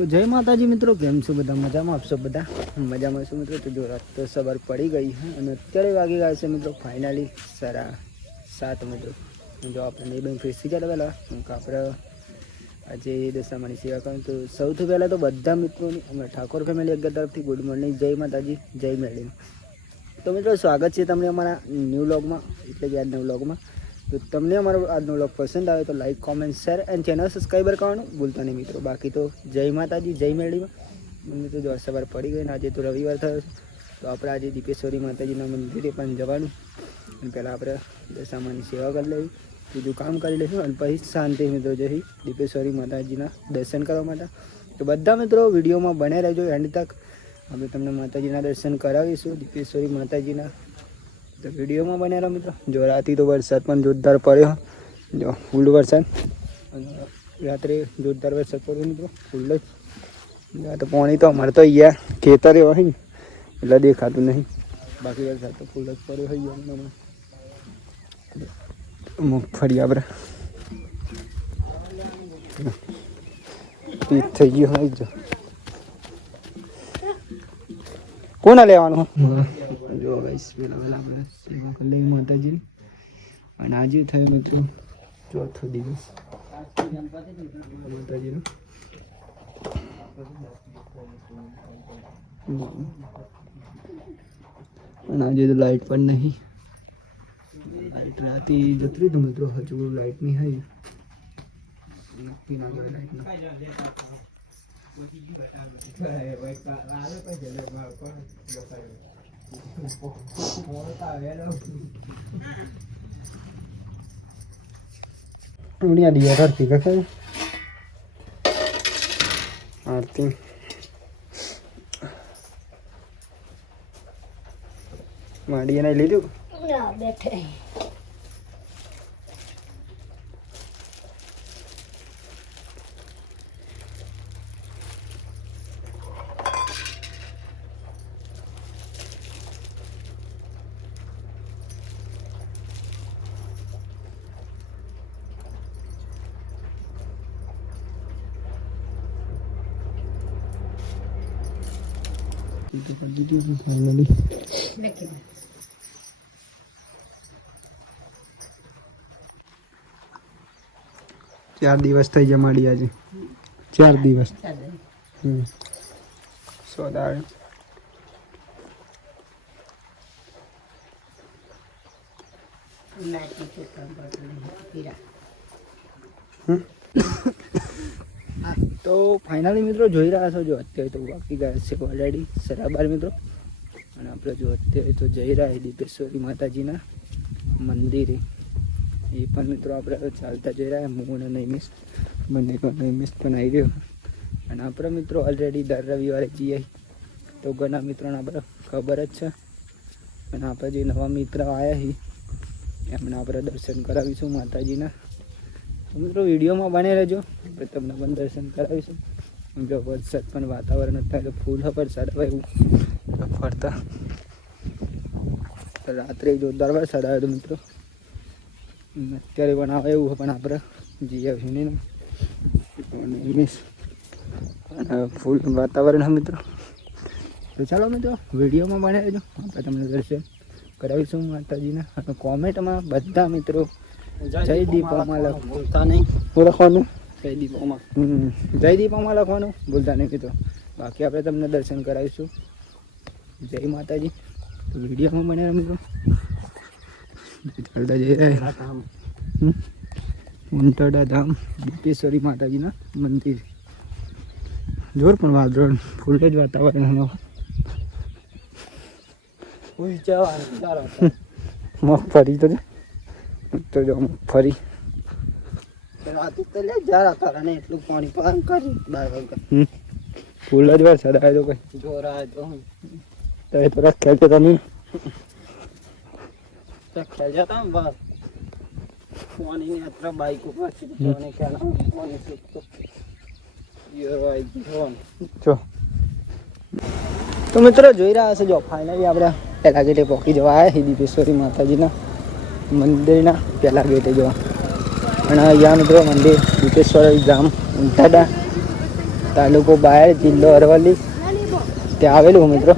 તો જય માતાજી મિત્રો, કેમ છો બધા? મજામાં? આપશો બધા મજામાં છો મિત્રો? તો જો રાત તો સવાર પડી ગઈ છે અને અત્યારે વાગી ગયા છે મિત્રો ફાઇનલી 7:30 મિત્રો. જો આપણે એ બેંક ફેસી ગયા પહેલાં આપણે આજે દશામાની સેવા કરું. તો સૌથી પહેલાં તો બધા મિત્રોની અમે ઠાકોર ફેમિલી અગર તરફથી ગુડ મોર્નિંગ, જય માતાજી, જય મેળવી. તો મિત્રો સ્વાગત છે તમને અમારા ન્યૂ વ્લોગમાં, એટલે કે આજના વ્લોગમાં. તો તમને અમારો આજનો વ્લોગ પસંદ આવે તો like, comment, share and channel subscriber કરવાનું ભૂલતા નહીં મિત્રો. બાકી તો જય માતાજી, જય મેળવીમાં. મિત્રો જો સવાર પડી ગઈ ને આજે તો રવિવાર થયો છે, તો આપણે આજે દીપેશ્વરી માતાજીના મંદિરે પણ જવાનું. અને પહેલાં આપણે દશામાની સેવા કરી લેવી, બીજું કામ કરી લઈશું અને પછી શાંતિ મિત્રો જઈ દીપેશ્વરી માતાજીના દર્શન કરવા માટે. તો બધા મિત્રો વિડીયોમાં બને રહેજો એન્ડ તક. આપણે તમને માતાજીના દર્શન કરાવીશું, દીપેશ્વરી માતાજીના. તો વિડીયોમાં બન્યા રહો મિત્રો. જો રાતે તો વરસાદ પણ જોરદાર પડ્યો, જો ફૂલ વરસાદ. અને રાત્રે જોરદાર વરસાદ પડ્યો મિત્રો, ફૂલ જ. તો પાણી તો અમારે તો અહીંયા ખેતર એવા હોય ને એટલે દેખાતું નહીં, બાકી વરસાદ તો ફૂલ જ પડ્યો હોય. મગફળી આપણે પીત થઈ ગયો હોય. જો કોને લેવાનું? જો ગાઈસ પહેલાં આપણે સેવા કરી લઈએ માતાજીની. અને આજે થયો મિત્રો ચોથો દિવસ માતાજીનો. અને આજે તો લાઇટ પણ નહીં, લાઇટ રાતે જતી રહી તો મિત્રો. હજુ લાઇટ નહીં હોય, નક્કી ના કહેવાય લાઇટ ના. दुनिया दिया करती का आरती माड़िया नहीं लीधु बैठे. तो कर दीजिए फाइनली. 4 દિવસ થઈ ગયા માડી આજે. 4 દિવસ. સોદા તો ફાઇનલી મિત્રો જોઈ રહ્યા છો. જો અત્યારે તો વાગી ગયા છે ઓલરેડી 12:30 મિત્રો. અને આપણે જો અત્યારે તો જઈ રહ્યા દીપેશ્વરી માતાજીના મંદિરે. એ પણ મિત્રો આપણે ચાલતા જઈ રહ્યા. હું અને નૈમિષ બંને નૈમિષ પણ આવી ગયો. અને આપણે મિત્રો ઓલરેડી દર રવિવારે જઈએ તો ઘણા મિત્રોને આપણે ખબર જ છે. અને આપણે જે નવા મિત્ર આવ્યા છીએ એમને આપણે દર્શન કરાવીશું માતાજીના. મિત્રો વિડીયોમાં બને રહેજો, આપણે તમને પણ દર્શન કરાવીશું. જો વરસાદ પણ વાતાવરણ અત્યારે ફૂલ વરસાદ હવે એવું ફરતા. રાત્રે જોરદાર વરસાદ આવ્યો હતો મિત્રો. અત્યારે પણ આવે એવું પણ આપણે જઈ આવીશું નહીં ને ફૂલ વાતાવરણ હા મિત્રો. તો ચાલો મિત્રો વિડીયોમાં બને રહેજો, આપણે તમને દર્શન કરાવીશું માતાજીના. અને કોમેન્ટમાં બધા મિત્રો જય દીપોમાં ભૂલતા નહીં લખવાનું. જય દીપોમાં લખવાનું ભૂલતા નહીં મિત્રો. બાકી આપણે તમને દર્શન કરાવીશું. જય માતાજી. તો વિડીયોમાં બને મિત્રો. ચાલતા જઈ રહ્યા ઉંટડા ધામ દીપેશ્વરી માતાજીના મંદિર. જોર પણ વાદળ ફૂલ જ વાતાવરણ. મગફળી તો જો મગફળી એટલું પાણી પાન કરી ફૂલ જ વરસાદ આવ્યો તો કઈ જોર આવ્યો તો રખ્યા છે તમે રખ્યા જતા બસ પાણી ની અત્યારે બાઈક ઉપર તો મિત્રો જોઈ રહ્યા હશે. જો ફાઇનલી આપણે પહેલા ગેટે પહોંચી જવા આવ્યા દીપેશ્વરી માતાજીના મંદિરના પહેલા ગેટે જવા. અને અહીંયા મિત્રો મંદિર દીપેશ્વરી ધામ ઉંટાડા. તાલુકો બાયડ, જિલ્લો અરવલ્લી ત્યાં આવેલું મિત્રો.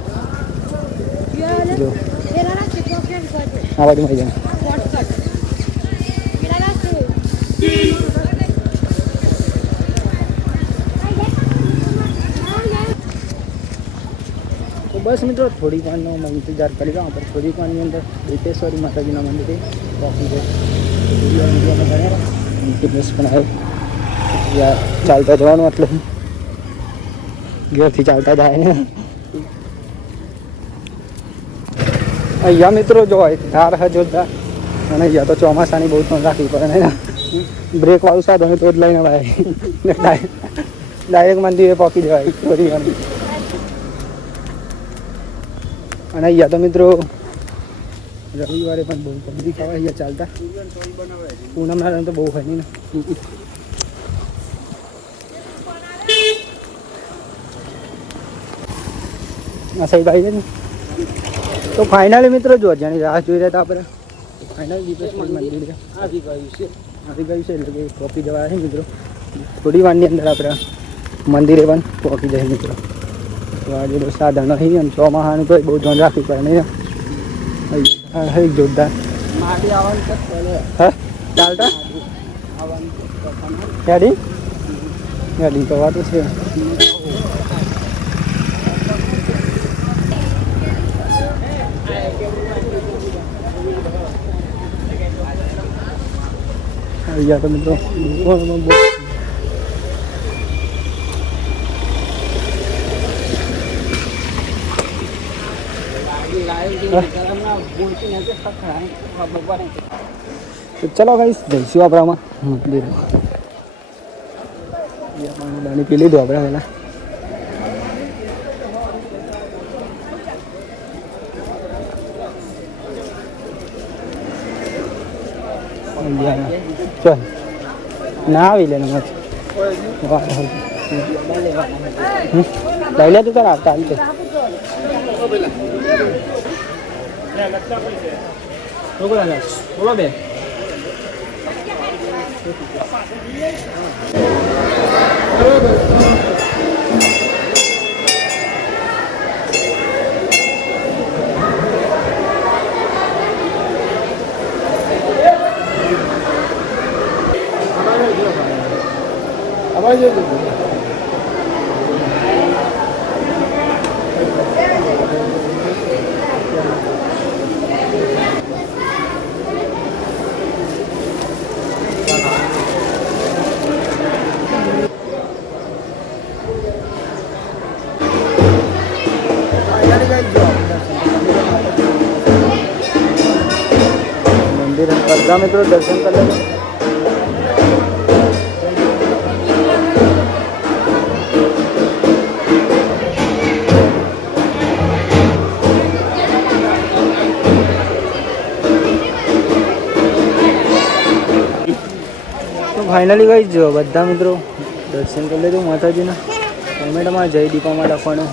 જો આ બાજુમાં જાય. તો બસ મિત્રો થોડીક વારનો ઇંતજાર કરી રહ્યા પર થોડીક વારની અંદર બેટેશ્વરી માતાજીના મંદિરે પહોંચી જાય. ફિટનેસ પણ આવે ચાલતા જવાનું એટલે ઘેરથી ચાલતા જાય ને. અહીંયા મિત્રો જો ધાર હ જોરદાર અને અહીંયા તો ચોમાસાની બહુ પણ રાખવી પડે ને બ્રેક વાળું સાધન તો જ લઈને ભાઈ ડાયરેક્ટ મંદિરે પહોંચી જવાય થોડી વાર. અને અહીંયા તો મિત્રો રવિવારે પણ બહુ પબ્લિક આવે અહીંયા ચાલતા. પૂનમના તો બહુ હોય નહીં ને. આ સાહેબ આવી જાય ને. તો ફાઇનલી મિત્રો જો જેની રાહ જોઈ રહ્યા હતા આપણે ફાઇનલી દીપેશ્વર મંદિર આવી ગયું છે એટલે કે પહોંચી જવા છે મિત્રો. થોડી વારની અંદર આપણે મંદિરે પણ પહોંચી જાય મિત્રો. તો આજે તો સાધન નહીં અને ચોમાસાનું તો બહુ ધ્યાન રાખવું પડે નહીં. જોરદાર હા ચાલતા ગાડી ગાડી તો વાત છે. અહીંયા તો મિત્રો ચલો ગાઈસ જઈશું આપણામાં મંદિર. પાણી પી લીધું આપણે પહેલાં. ચલ ના આવી લે લઈ લે તું તાર આવતા આવી છે. બોલો બે મંદિર કરતા મિત્રો દર્શન કરી લેજો. તો ફાઇનલી ગઈ જો બધા મિત્રો દર્શન કરી લેજો માતાજીના. કોમેન્ટમાં જય દીપામાં લખવાનું.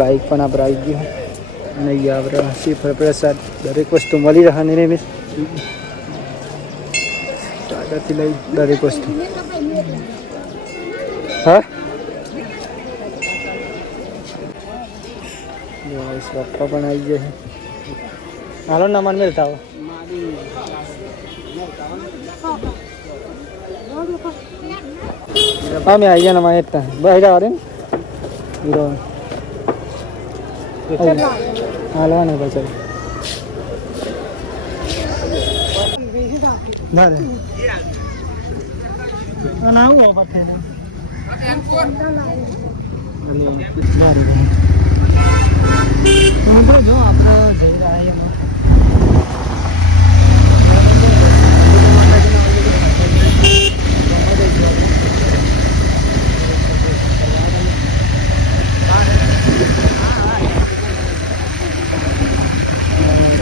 બાઇક પણ આપણે આવી ગયું અને અહીંયા આપણે શ્રીફળ પ્રસાદ દરેક વસ્તુ મળી રહેવાની ને મિસ સ્ટાર્ટરથી લઈ દરેક વસ્તુ. હા પપ્પા પણ આવી ગયા છે. હાલો ના મન મેળતા આવો. હા મેં આવી ગયા ને એટલા બહાર આવે ને હીરો હાલવા નહીં ભાઈ. ચાલો જો આપણે જઈ રહ્યા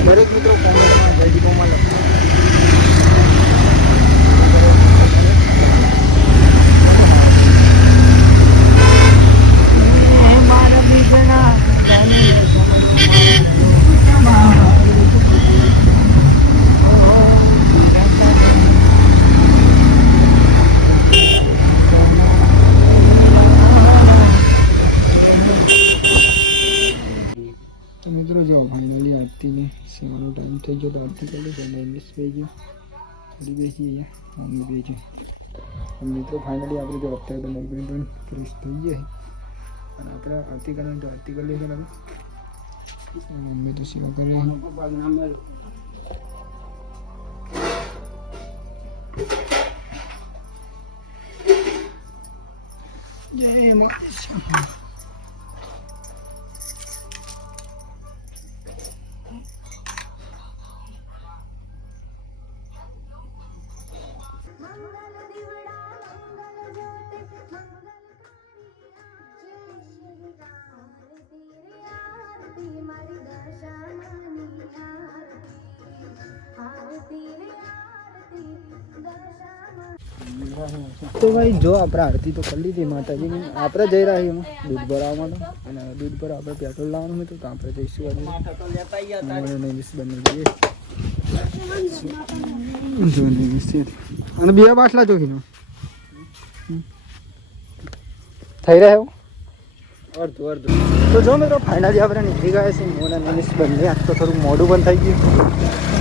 દરેક મિત્રો કોમેન્ટમાં જય દીપોમાં લખો. મારા બીજના સેવાનો ટાઈમ થઈ ગયો તો આરતી કરી દે ઇંગ્લિશ પી ગયો ફરી બેસી મમ્મી બેસી મિત્રો ફાઇનલી આપણે જો અત્યારે તો મમ્મી પણ ફ્રેશ થઈ જાય અને આપણે આરતી કરવાની તો આરતી કરી લઈએ મમ્મી તો સેવા કરે જય મા तो भाई जो આપણે આરતી તો કરી લીધી માતાજીની આપણે જઈ રહ્યા છીએ દૂધ ભરાવવા માટે અને દૂધ પર આપણે પેટ્રોલ લાવવાનું હતું તો આપણે જઈશું અને બે બાટલા જોઈ થઈ રહ્યો અડધું તો જો મિત્રો ફાઇનલી આપણે નીકળી ગયા છે મોન અને નિમિષ બંને આજ તો થોડું મોડું પણ થઈ ગયું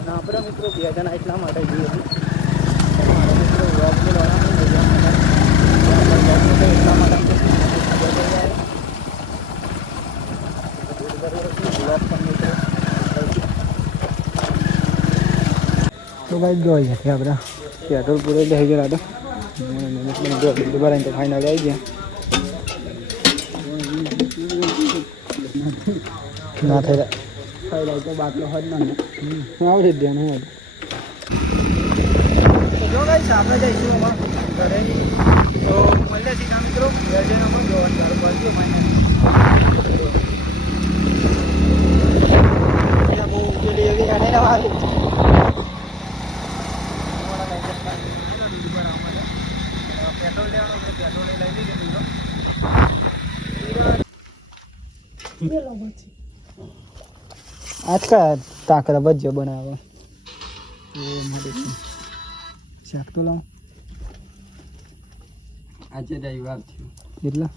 અને આપણા મિત્રો 2 જણા એટલા માટે જઈએ તો ભાઈ જોઈ છે આપણે પેટ્રોલ પૂરે લઈ ગયેલા હતા દુબારા તો ફાઇનલ આવી ગયા ના થઈ રહ્યા તો બાટલો હોય ના આવડે ધ્યાન હોય જો ગાઈસ આપણે જઈશું અમાર ઘરે તો મળીએ સીધા મિત્રો વેજેનો પણ જોવાનું ચાલુ કરજો ફાઇનલ બહુ ઉકેલી એવી ગાડી ના વાળી પેટ્રોલ લેવાનું પેટ્રોલ લઈ લઈએ મિત્રો आज का ताकरा भज्य बनावा શાક તો લાવ આજે રવિવાર થયો કેટલા